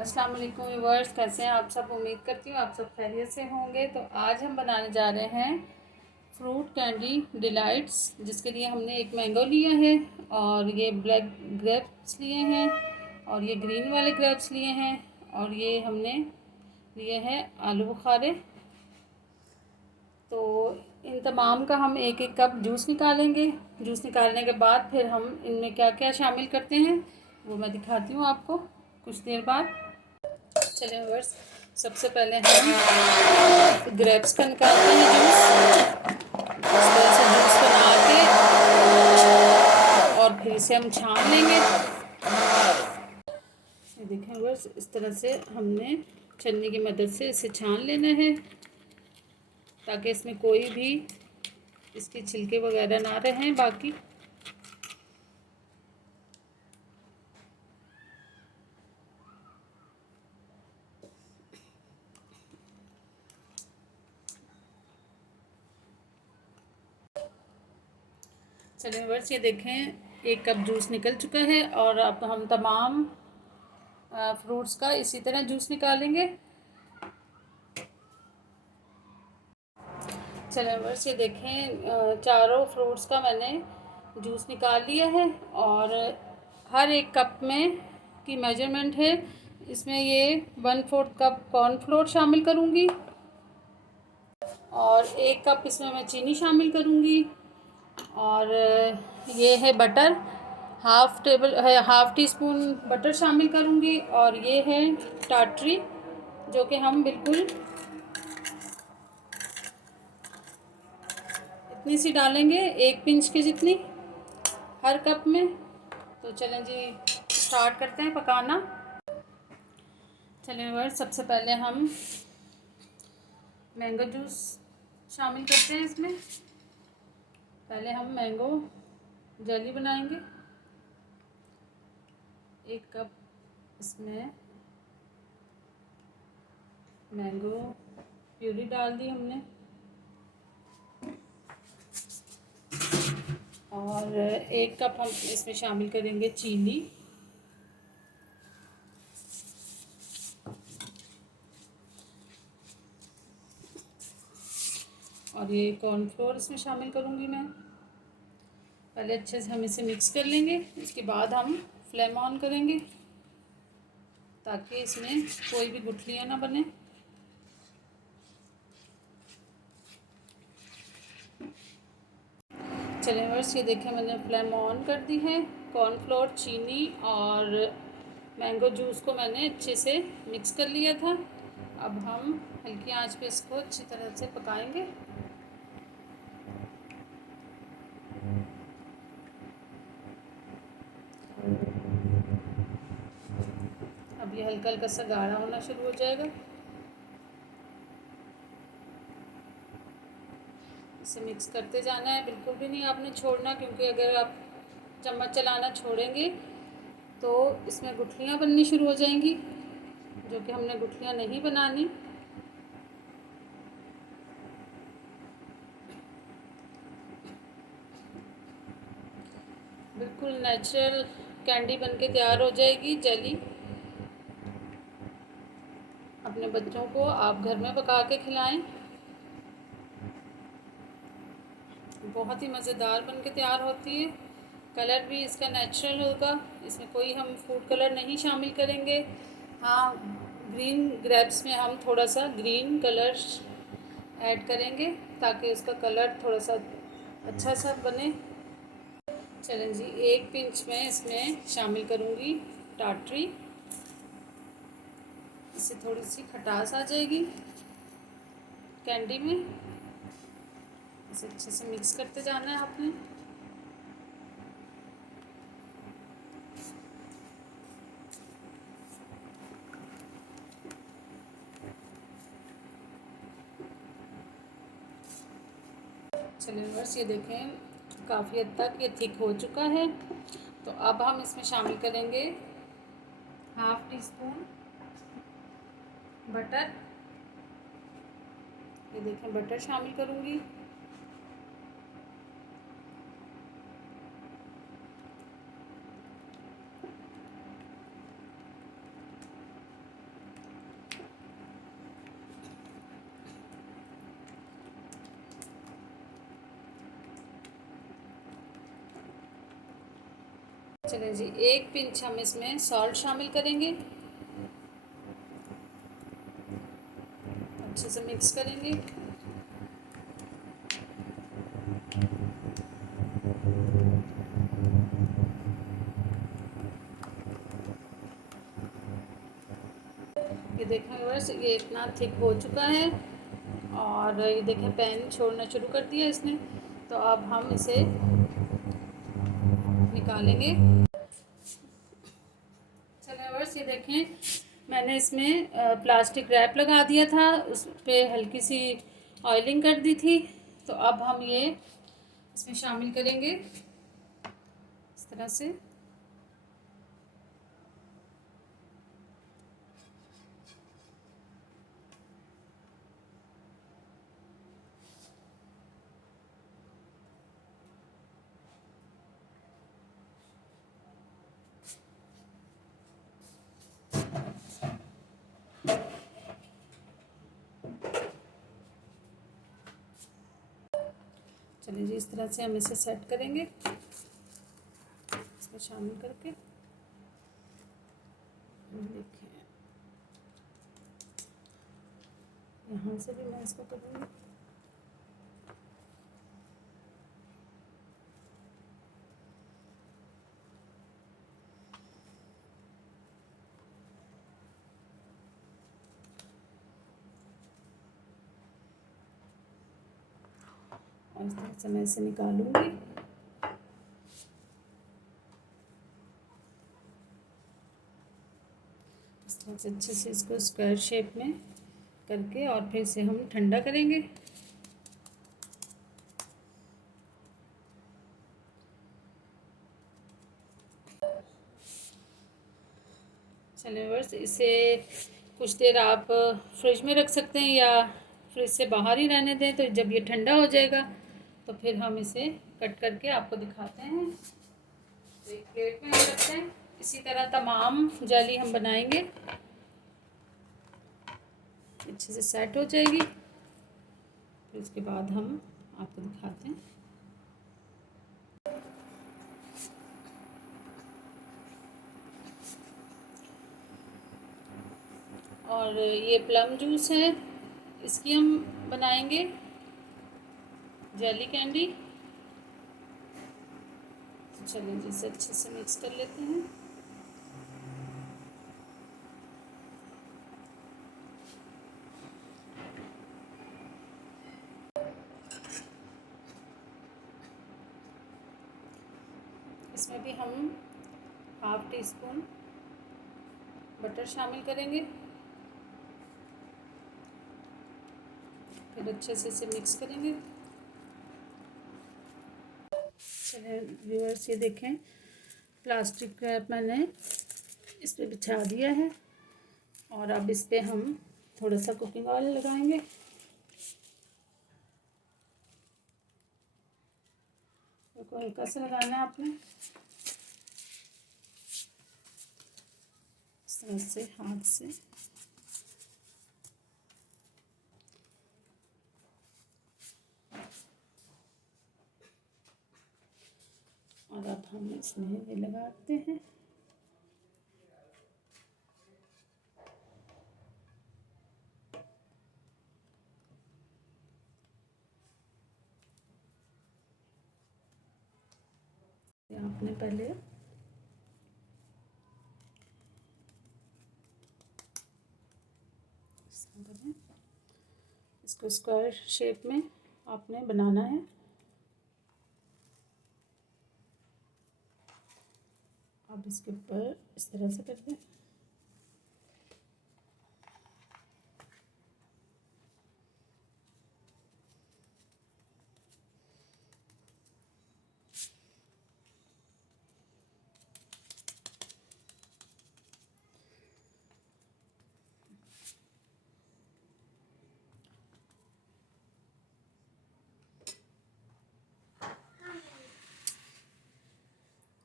अस्सलाम वालेकुम व्यूअर्स, कैसे हैं आप सब। उम्मीद करती हूँ आप सब खैरियत से होंगे। तो आज हम बनाने जा रहे हैं फ्रूट कैंडी डिलाइट्स, जिसके लिए हमने एक मैंगो लिया है और ये ब्लैक ग्रेप्स लिए हैं और ये ग्रीन वाले ग्रेप्स लिए हैं और ये हमने लिए हैं आलू बुखारे। तो इन तमाम का हम एक एक कप जूस निकालेंगे। जूस निकालने के बाद फिर हम इनमें क्या क्या शामिल करते हैं वो मैं दिखाती हूँ आपको कुछ देर बाद। चलिए व्यूअर्स, सबसे पहले हम ग्रेप्स का निकालते हैं जूस। इस तरह से जूस बना के और फिर इसे हम छान लेंगे। ये देखें व्यूअर्स, इस तरह से हमने छन्नी की मदद से इसे छान लेना है ताकि इसमें कोई भी इसके छिलके वगैरह ना रहें बाकी। चलिए व्यूअर्स, ये देखें एक कप जूस निकल चुका है और अब हम तमाम फ्रूट्स का इसी तरह जूस निकालेंगे। चलिए व्यूअर्स, ये देखें चारों फ्रूट्स का मैंने जूस निकाल लिया है और हर एक कप में की मेजरमेंट है। इसमें ये 1/4 कप कॉर्नफ्लोर शामिल करूँगी और 1 कप इसमें मैं चीनी शामिल करूँगी और ये है butter, half tea spoon butter शामिल करूँगी और ये है टाटरी जो कि हम बिल्कुल इतनी सी डालेंगे, 1 पिंच की जितनी हर कप में। तो चलें जी, स्टार्ट करते हैं पकाना। चलिए व्यूअर्स, सबसे पहले हम मैंगो जूस शामिल करते हैं इसमें। पहले हम मैंगो जेली बनाएंगे। 1 कप इसमें मैंगो प्यूरी डाल दी हमने और 1 कप हम इसमें शामिल करेंगे चीनी और ये कॉर्नफ्लोर इसमें शामिल करूँगी मैं। पहले अच्छे से हम इसे मिक्स कर लेंगे, इसके बाद हम फ्लेम ऑन करेंगे ताकि इसमें कोई भी गुठलियाँ ना बने। चलिए व्यूअर्स, ये देखें मैंने फ्लेम ऑन कर दी है। कॉर्नफ्लोर, चीनी और मैंगो जूस को मैंने अच्छे से मिक्स कर लिया था। अब हम हल्की आंच पे इसको अच्छी तरह से पकाएंगे। अब ये हल्का हल्का सा गाढ़ा होना शुरू हो जाएगा। इसे मिक्स करते जाना है, बिल्कुल भी नहीं आपने छोड़ना, क्योंकि अगर आप चम्मच चलाना छोड़ेंगे तो इसमें गुठलियाँ बननी शुरू हो जाएंगी, जो कि हमने गुठलियाँ नहीं बनानी। बिल्कुल नेचुरल कैंडी बनके तैयार हो जाएगी, जेली। अपने बच्चों को आप घर में पका के खिलाएं, बहुत ही मज़ेदार बनके तैयार होती है। कलर भी इसका नेचुरल होगा, इसमें कोई हम फूड कलर नहीं शामिल करेंगे। हाँ, ग्रीन ग्रेप्स में हम थोड़ा सा ग्रीन कलर ऐड करेंगे ताकि उसका कलर थोड़ा सा अच्छा सा बने। चलें जी, 1 पिंच में इसमें शामिल करूँगी टाटरी। इससे थोड़ी सी खटास आ जाएगी कैंडी में। इसे अच्छे से मिक्स करते जाना है आपने। चलिए व्यूअर्स, ये देखें काफ़ी हद तक ये थिक हो चुका है। तो अब हम इसमें शामिल करेंगे हाफ़ टी स्पून बटर। ये देखें बटर शामिल करूँगी चलिए जी, 1 पिंच हम इसमें सॉल्ट शामिल करेंगे, अच्छे से मिक्स करेंगे। ये देखें व्यूअर्स, ये इतना थिक हो चुका है और ये देखें पैन छोड़ना शुरू कर दिया इसने। तो अब हम इसे निकालेंगे। चलिए व्यूअर्स, ये देखें मैंने इसमें प्लास्टिक रैप लगा दिया था, उस पर हल्की सी ऑयलिंग कर दी थी। तो अब हम ये इसमें शामिल करेंगे इस तरह से। चलिए जी, इस तरह से हम इसे सेट करेंगे इसमें शामिल करके। देखिए यहाँ से भी मैं इसको करूँगी। और इस तरह से मैं इसे निकालूंगी। इस तरह से अच्छे से इसको स्क्वायर शेप में करके और फिर इसे हम ठंडा करेंगे। चलिए व्यूअर्स, इसे कुछ देर आप फ्रिज में रख सकते हैं या फ्रिज से बाहर ही रहने दें। तो जब ये ठंडा हो जाएगा तो फिर हम इसे कट करके आपको दिखाते हैं। तो एक प्लेट में हम रखते हैं। इसी तरह तमाम जेली हम बनाएंगे, अच्छे से सेट हो जाएगी। फिर उसके बाद हम आपको दिखाते हैं। और ये प्लम जूस है, इसकी हम बनाएंगे जेली कैंडी। तो चलिए जी, इसे अच्छे से मिक्स कर लेते हैं। इसमें भी हम 1/2 टीस्पून बटर शामिल करेंगे। फिर अच्छे से इसे मिक्स करेंगे। चलिए व्यूअर्स, ये देखें प्लास्टिक रैप मैंने इस पर बिछा दिया है और अब इस पर हम थोड़ा सा कुकिंग ऑयल लगाएंगे। तो हल्का सा लगाना है आपने, इस तरह से हाथ से। और अब हम इसमें ये लगाते हैं। आपने पहले इसको स्क्वायर शेप में आपने बनाना है। अब इसके ऊपर इस तरह से कर दें।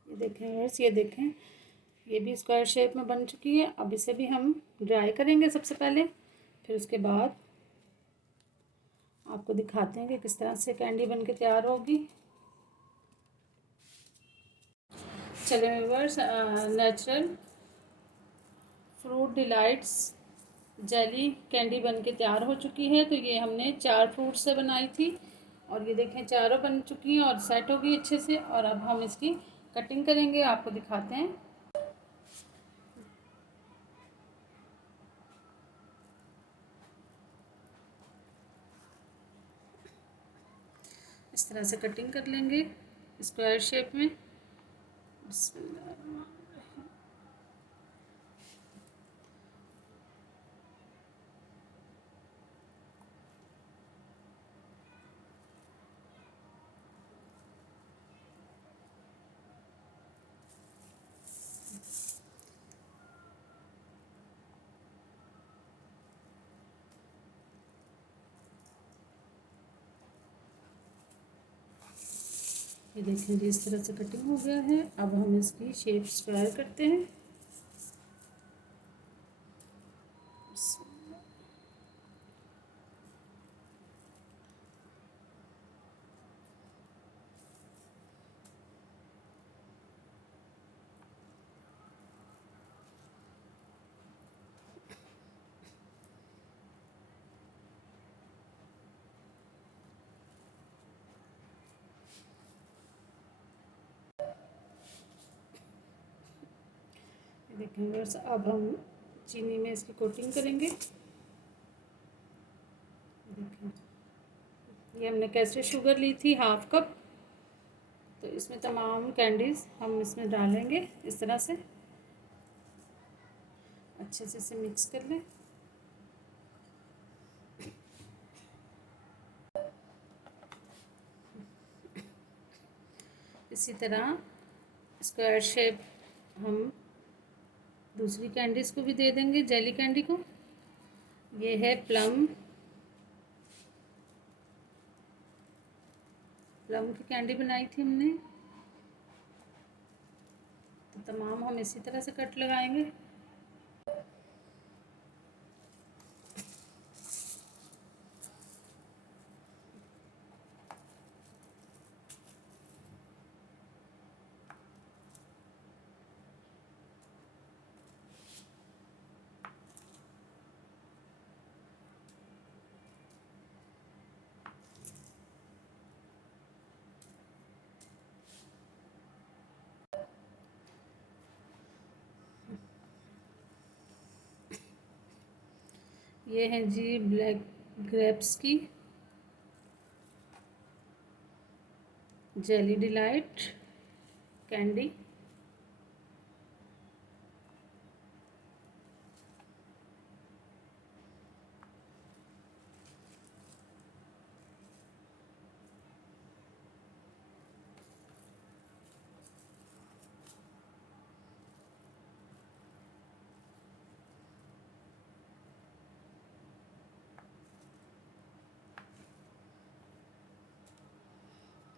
ये देखें बस, ये देखें ये भी स्क्वायर शेप में बन चुकी है। अब इसे भी हम ड्राई करेंगे सबसे पहले, फिर उसके बाद आपको दिखाते हैं कि किस तरह से कैंडी बन के तैयार होगी। चले viewers, natural fruit delights jelly candy बन के तैयार हो चुकी है। तो ये हमने 4 फ्रूट से बनाई थी और ये देखें चारों बन चुकी हैं और सेट हो गई अच्छे से। और अब हम इसकी कटिंग करेंगे, आपको दिखाते हैं। इस तरह से कटिंग कर लेंगे स्क्वायर शेप में। ये देखें जी, इस तरह से कटिंग हो गया है। अब हम इसकी शेप स्क्वायर करते हैं। देखें बस, अब हम चीनी में इसकी कोटिंग करेंगे। देखें, ये हमने कैसे शुगर ली थी 1/2 कप। तो इसमें तमाम कैंडीज़ हम इसमें डालेंगे। इस तरह से अच्छे से इसे मिक्स कर लें। इसी तरह स्क्वायर शेप हम दूसरी कैंडीज़ को भी दे देंगे, जेली कैंडी को। ये है प्लम की कैंडी बनाई थी हमने। तो तमाम हम इसी तरह से कट लगाएंगे। ये है जी ब्लैक ग्रेप्स की जेली डिलाइट कैंडी।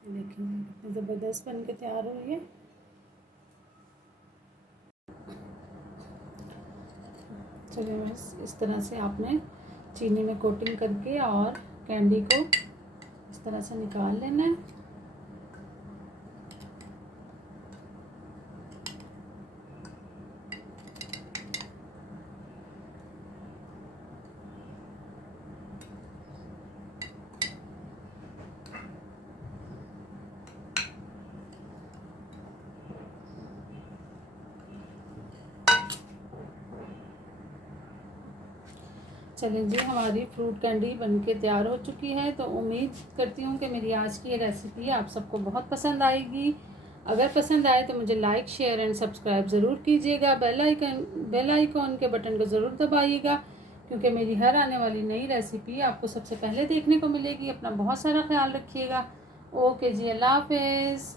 देखिए ज़बरदस्त बन के तैयार हो रही है। चलिए बस, इस तरह से आपने चीनी में कोटिंग करके और कैंडी को इस तरह से निकाल लेना है। चलिए जी, हमारी फ्रूट कैंडी बनके तैयार हो चुकी है। तो उम्मीद करती हूँ कि मेरी आज की ये रेसिपी आप सबको बहुत पसंद आएगी। अगर पसंद आए तो मुझे लाइक, शेयर एंड सब्सक्राइब ज़रूर कीजिएगा। बेल आइकॉन के बटन को ज़रूर दबाइएगा, क्योंकि मेरी हर आने वाली नई रेसिपी आपको सबसे पहले देखने को मिलेगी। अपना बहुत सारा ख्याल रखिएगा। ओके जी, अल्लाह हाफिज़।